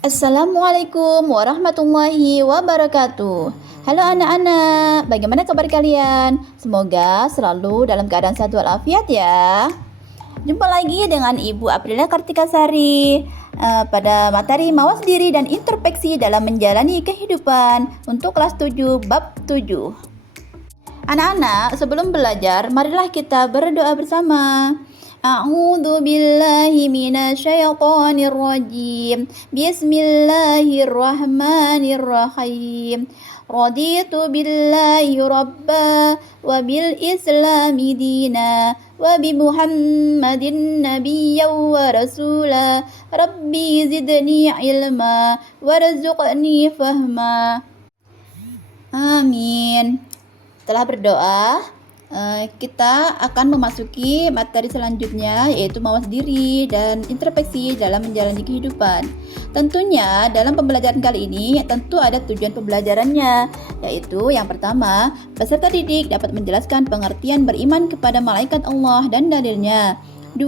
Assalamualaikum warahmatullahi wabarakatuh. Halo anak-anak, bagaimana kabar kalian? Semoga selalu dalam keadaan sehat walafiat ya. Jumpa lagi dengan Ibu Aprilia Kartikasari pada materi mawas diri dan introspeksi dalam menjalani kehidupan untuk kelas 7 bab 7. Anak-anak, sebelum belajar, marilah kita berdoa bersama. A'udzu billahi minasyaitonir rajim. Bismillahirrahmanirrahim. Raditu billahi rabba wa bil islami dina wa bi Muhammadin nabiyyan wa rasula. Rabbi zidni ilma warzuqni fahma. Amin. Setelah berdoa, kita akan memasuki materi selanjutnya, yaitu mawas diri dan introspeksi dalam menjalani kehidupan. Tentunya dalam pembelajaran kali ini tentu ada tujuan pembelajarannya, yaitu yang pertama, peserta didik dapat menjelaskan pengertian beriman kepada malaikat Allah dan dalilnya. 2.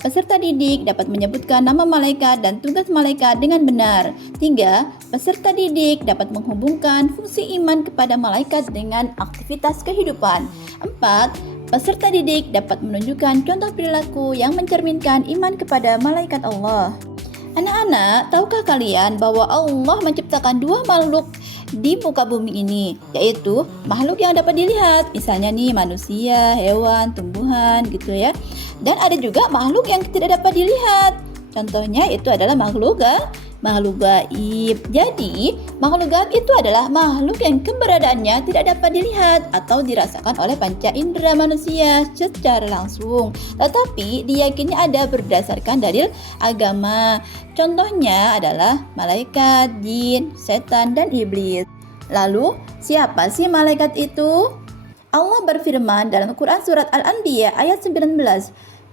Peserta didik dapat menyebutkan nama malaikat dan tugas malaikat dengan benar. 3. Peserta didik dapat menghubungkan fungsi iman kepada malaikat dengan aktivitas kehidupan. 4. Peserta didik dapat menunjukkan contoh perilaku yang mencerminkan iman kepada malaikat Allah. Anak-anak, tahukah kalian bahwa Allah menciptakan dua makhluk di muka bumi ini, yaitu makhluk yang dapat dilihat, misalnya nih manusia, hewan, tumbuhan gitu ya. Dan ada juga makhluk yang tidak dapat dilihat. Contohnya itu adalah makhluk gaib. Jadi, makhluk gaib itu adalah makhluk yang keberadaannya tidak dapat dilihat atau dirasakan oleh panca indera manusia secara langsung, tetapi diyakini ada berdasarkan dalil agama. Contohnya adalah malaikat, jin, setan, dan iblis. Lalu, siapa sih malaikat itu? Allah berfirman dalam Quran surat Al-Anbiya ayat 19.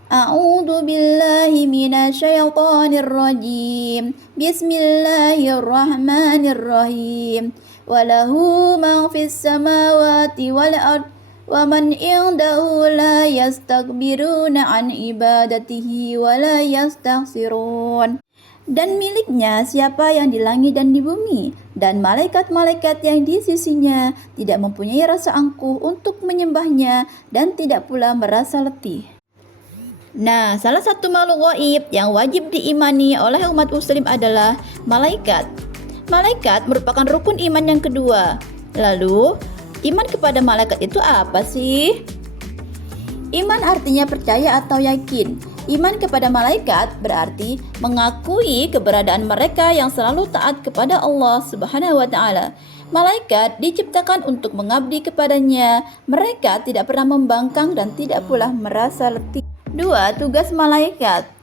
A'udzu billahi minasyaitonir rajim. Bismillahirrahmanirrahim. Walahu ma fis samawati wal ard wa man indahu la yastakbiruna an ibadatihi wa la yastaghfirun. Dan miliknya siapa yang di langit dan di bumi, dan malaikat-malaikat yang di sisinya tidak mempunyai rasa angkuh untuk menyembahnya dan tidak pula merasa letih. Nah, salah satu makhluk gaib yang wajib diimani oleh umat muslim adalah malaikat. Malaikat merupakan rukun iman yang kedua. Lalu, iman kepada malaikat itu apa sih? Iman artinya percaya atau yakin. Iman kepada malaikat berarti mengakui keberadaan mereka yang selalu taat kepada Allah Subhanahu wa taala. Malaikat diciptakan untuk mengabdi kepadanya. Mereka tidak pernah membangkang dan tidak pula merasa letih. 2. Tugas malaikat.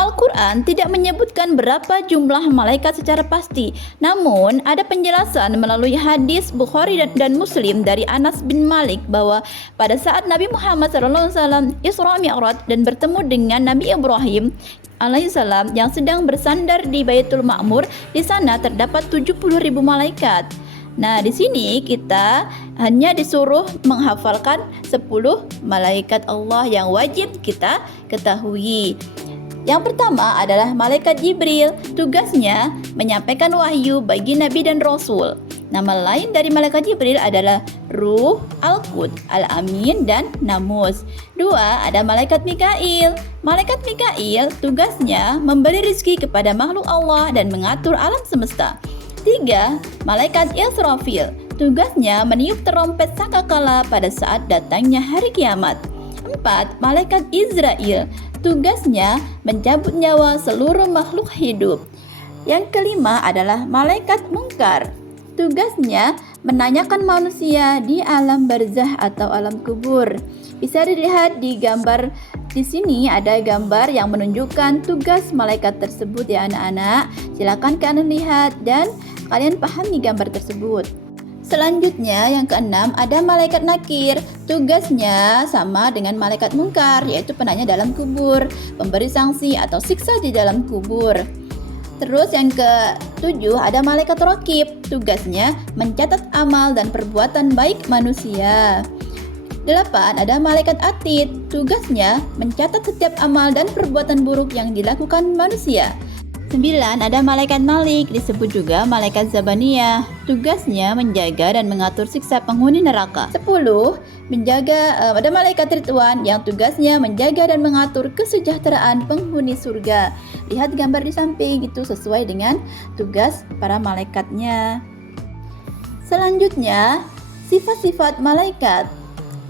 Al-Quran tidak menyebutkan berapa jumlah malaikat secara pasti, namun ada penjelasan melalui hadis Bukhari dan Muslim dari Anas bin Malik bahwa pada saat Nabi Muhammad SAW Isra Mi'raj dan bertemu dengan Nabi Ibrahim alaihissalam yang sedang bersandar di Baitul Ma'mur, di sana terdapat 70.000 malaikat. Nah, di sini kita hanya disuruh menghafalkan 10 malaikat Allah yang wajib kita ketahui. Yang pertama adalah malaikat Jibril. Tugasnya menyampaikan wahyu bagi nabi dan rasul. Nama lain dari malaikat Jibril adalah Ruh, Al-Quds, Al-Amin, dan Namus. 2. Ada malaikat Mikail. Malaikat Mikail tugasnya memberi rezeki kepada makhluk Allah dan mengatur alam semesta. 3. Malaikat Israfil. Tugasnya meniup terompet sangkakala pada saat datangnya hari kiamat. 4. Malaikat Israel. Tugasnya mencabut nyawa seluruh makhluk hidup. Yang kelima adalah malaikat Munkar. Tugasnya menanyakan manusia di alam barzah atau alam kubur. Bisa dilihat di gambar di sini, ada gambar yang menunjukkan tugas malaikat tersebut ya anak-anak. Silakan kalian lihat dan kalian pahami gambar tersebut. Selanjutnya yang keenam ada malaikat nakir. Tugasnya sama dengan malaikat mungkar, yaitu penanya dalam kubur, pemberi sanksi atau siksa di dalam kubur. Terus yang ketujuh ada malaikat raqib. Tugasnya mencatat amal dan perbuatan baik manusia. 8. Ada malaikat atid. Tugasnya mencatat setiap amal dan perbuatan buruk yang dilakukan manusia. 9. Ada malaikat Malik, disebut juga malaikat Zabaniyah. Tugasnya menjaga dan mengatur siksa penghuni neraka. 10. Ada malaikat Ridwan yang tugasnya menjaga dan mengatur kesejahteraan penghuni surga. Lihat gambar di samping, itu sesuai dengan tugas para malaikatnya. Selanjutnya, sifat-sifat malaikat.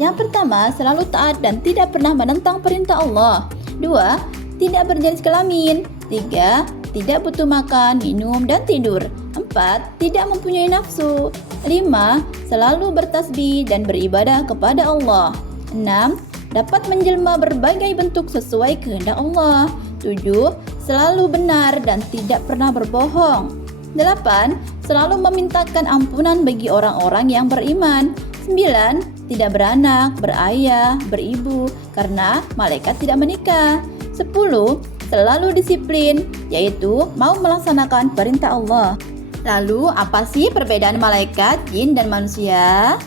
Yang pertama, selalu taat dan tidak pernah menentang perintah Allah. 2. Tidak berjenis kelamin. 3. Tidak butuh makan, minum, dan tidur. 4. Tidak mempunyai nafsu. 5. Selalu bertasbih dan beribadah kepada Allah. 6. Dapat menjelma berbagai bentuk sesuai kehendak Allah. 7. Selalu benar dan tidak pernah berbohong. 8. Selalu memintakan ampunan bagi orang-orang yang beriman. 9. Tidak beranak, berayah, beribu, karena malaikat tidak menikah. 10. Selalu disiplin, yaitu mau melaksanakan perintah Allah. Lalu, apa sih perbedaan malaikat, jin, dan manusia?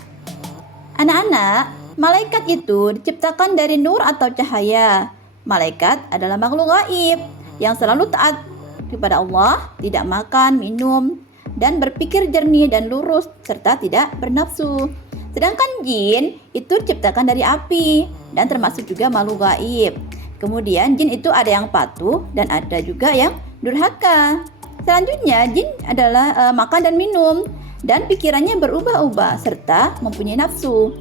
Anak-anak, malaikat itu diciptakan dari nur atau cahaya. Malaikat adalah makhluk gaib yang selalu taat kepada Allah, tidak makan, minum, dan berpikir jernih dan lurus, serta tidak bernafsu. Sedangkan jin itu diciptakan dari api dan termasuk juga makhluk gaib. Kemudian jin itu ada yang patuh dan ada juga yang durhaka. Selanjutnya jin adalah makan dan minum dan pikirannya berubah-ubah serta mempunyai nafsu.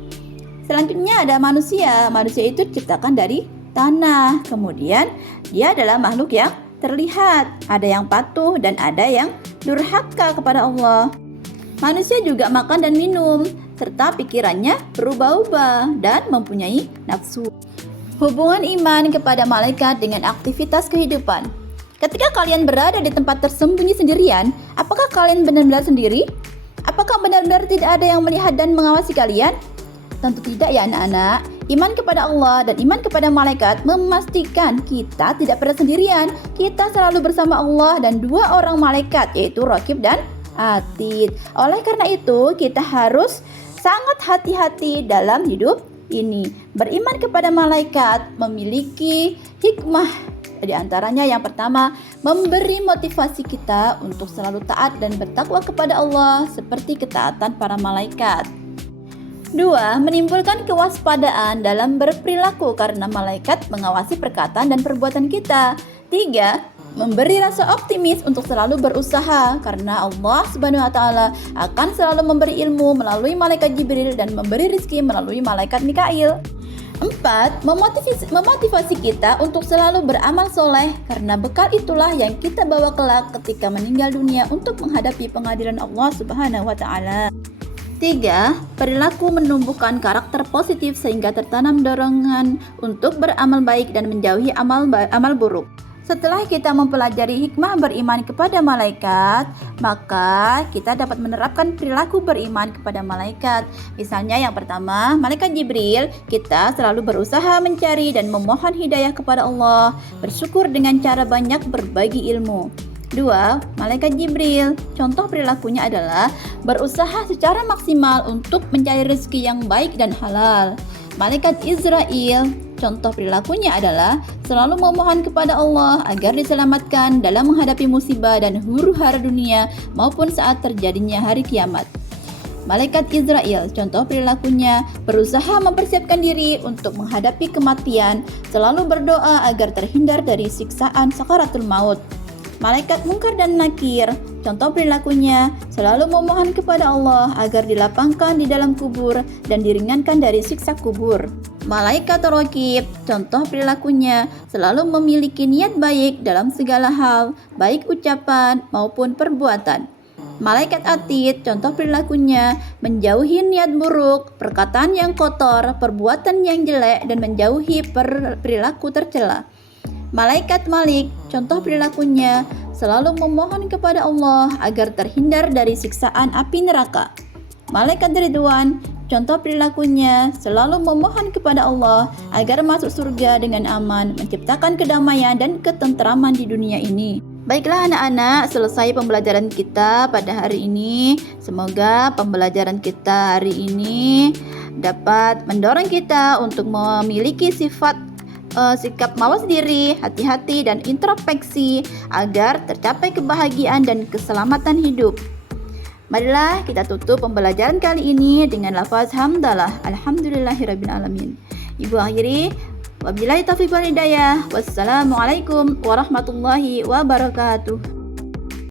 Selanjutnya ada manusia. Manusia itu diciptakan dari tanah. Kemudian dia adalah makhluk yang terlihat. Ada yang patuh dan ada yang durhaka kepada Allah. Manusia juga makan dan minum serta pikirannya berubah-ubah dan mempunyai nafsu. Hubungan iman kepada malaikat dengan aktivitas kehidupan. Ketika kalian berada di tempat tersembunyi sendirian, apakah kalian benar-benar sendiri? Apakah benar-benar tidak ada yang melihat dan mengawasi kalian? Tentu tidak ya anak-anak. Iman kepada Allah dan iman kepada malaikat memastikan kita tidak pernah sendirian. Kita selalu bersama Allah dan dua orang malaikat, yaitu Raqib dan Atid. Oleh karena itu, kita harus sangat hati-hati dalam hidup ini. Beriman kepada malaikat memiliki hikmah. Di antaranya yang pertama, memberi motivasi kita untuk selalu taat dan bertakwa kepada Allah seperti ketaatan para malaikat. 2. Menimbulkan kewaspadaan dalam berperilaku karena malaikat mengawasi perkataan dan perbuatan kita. 3. Memberi rasa optimis untuk selalu berusaha karena Allah Subhanahu wa taala akan selalu memberi ilmu melalui malaikat Jibril dan memberi rezeki melalui malaikat Mikail. 4. Memotivasi kita untuk selalu beramal soleh karena bekal itulah yang kita bawa kelak ketika meninggal dunia untuk menghadapi pengadilan Allah Subhanahu wa taala. 3. Perilaku menumbuhkan karakter positif sehingga tertanam dorongan untuk beramal baik dan menjauhi amal buruk. Setelah kita mempelajari hikmah beriman kepada malaikat, maka kita dapat menerapkan perilaku beriman kepada malaikat. Misalnya yang pertama, malaikat Jibril, kita selalu berusaha mencari dan memohon hidayah kepada Allah, bersyukur dengan cara banyak berbagi ilmu. 2. Malaikat Jibril, contoh perilakunya adalah berusaha secara maksimal untuk mencari rezeki yang baik dan halal. Malaikat Israel, contoh perilakunya adalah selalu memohon kepada Allah agar diselamatkan dalam menghadapi musibah dan huru-hara dunia maupun saat terjadinya hari kiamat. Malaikat Israel, contoh perilakunya berusaha mempersiapkan diri untuk menghadapi kematian, selalu berdoa agar terhindar dari siksaan sakaratul maut. Malaikat Munkar dan Nakir, contoh perilakunya selalu memohon kepada Allah agar dilapangkan di dalam kubur dan diringankan dari siksa kubur. Malaikat Raqib, contoh perilakunya selalu memiliki niat baik dalam segala hal, baik ucapan maupun perbuatan. Malaikat Atid, contoh perilakunya menjauhi niat buruk, perkataan yang kotor, perbuatan yang jelek, dan menjauhi perilaku tercela. Malaikat Malik, contoh perilakunya selalu memohon kepada Allah agar terhindar dari siksaan api neraka. Malaikat Ridwan, contoh perilakunya selalu memohon kepada Allah agar masuk surga dengan aman, menciptakan kedamaian dan ketentraman di dunia ini. Baiklah anak-anak, selesai pembelajaran kita pada hari ini. Semoga pembelajaran kita hari ini dapat mendorong kita untuk memiliki sifat sikap mawas diri, hati-hati dan introspeksi agar tercapai kebahagiaan dan keselamatan hidup. Marilah kita tutup pembelajaran kali ini dengan lafaz hamdalah. Alhamdulillahirabbil alamin. Ibu akhiri, wabillahi taufiq wal hidayah. Wassalamualaikum warahmatullahi wabarakatuh.